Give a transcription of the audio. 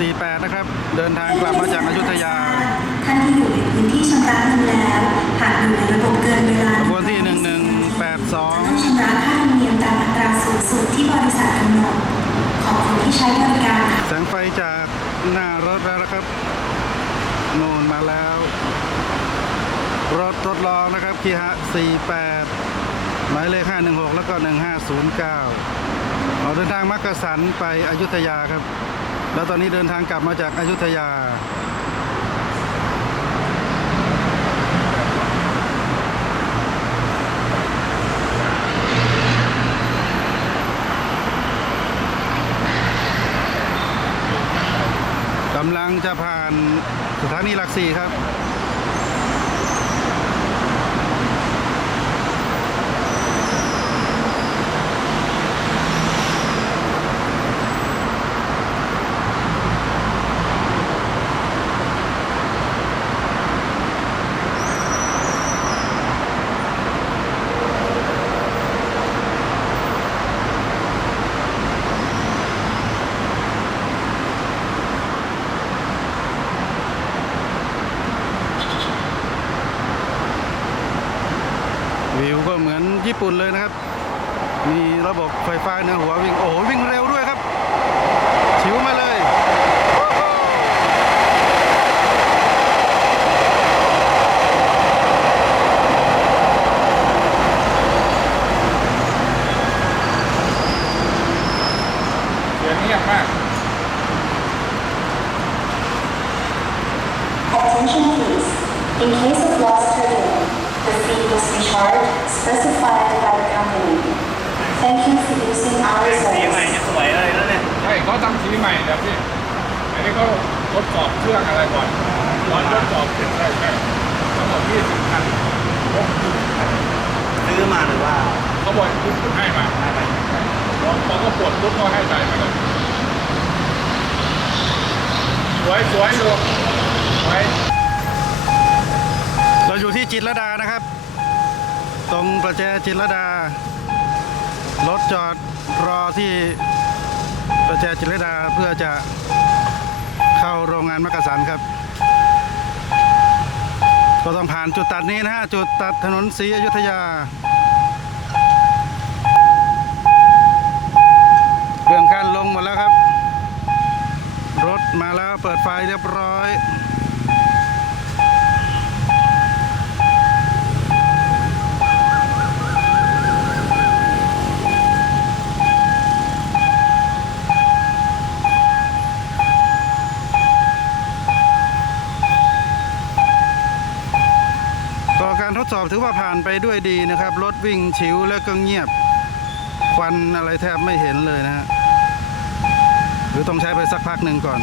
48 นะครับ เดินทางกลับมาจากอยุธยา ท่านที่อยู่ในพื้นที่ชำระเงินแล้ว หากอยู่ในระบบเกินเวลาขบวนที่ต้อง1182ชำระค่าธรรมเนียมตามอัตราสูงสุดที่บริษัทกำหนดขอบคุณที่ใช้บริการค่ะ แสงไฟจากหน้ารถแล้วนะครับ โน่นมาแล้ว รถทดลองนะครับคีฮะ48 หมายเลข 516 แล้วก็ 1509 เราเดินทางมักกะสันไปอยุธยาครับ แล้วตอนนี้เดินทางกลับมาจากอายุทยา กำลังจะผ่านสถานีหลักสี่ครับ วิวก็เหมือนญี่ปุ่นเลยนะครับ มีระบบไฟฟ้าเหนือหัววิ่ง โอ้โห วิ่งเร็วด้วยครับ ชิวมาเลย เสียงเงียบมาก Attention please. In case of lost turbine, the fee must be charged specified by the company. Thank you for using our สีใหม่ service. จะสวยเลยแล้วเนี่ยใช่เขาทำสีใหม่เดี๋ยวพี่อันนี้เขาทดสอบเครื่องอะไรก่อนก่อนทดสอบเสร็จใช่ใช่ทั้งหมดยี่สิบคันหกสิบคันซื้อมาหรือว่าเขาบอกปุ๊บให้มาให้ไปพอพอก็ปวดปุ๊บก็ให้ใจมาเลยสวยสวยดูสวย จิตรดานะครับ ตรงประแจจิตรดารถจอดรอที่ประแจจิตรดาเพื่อจะเข้าโรงงานมักกะสันครับ ก็ต้องผ่านจุดตัดนี้นะฮะจุดตัดถนนศรีอยุธยาเบื้องกั้นลงหมดแล้วครับ รถมาแล้วเปิดไฟเรียบร้อย ทดสอบถือว่าผ่านไปด้วยดีนะครับ รถวิ่งชิวและก็เงียบ ควันอะไรแทบไม่เห็นเลยนะฮะหรือต้องใช้ไปสักพักหนึ่งก่อน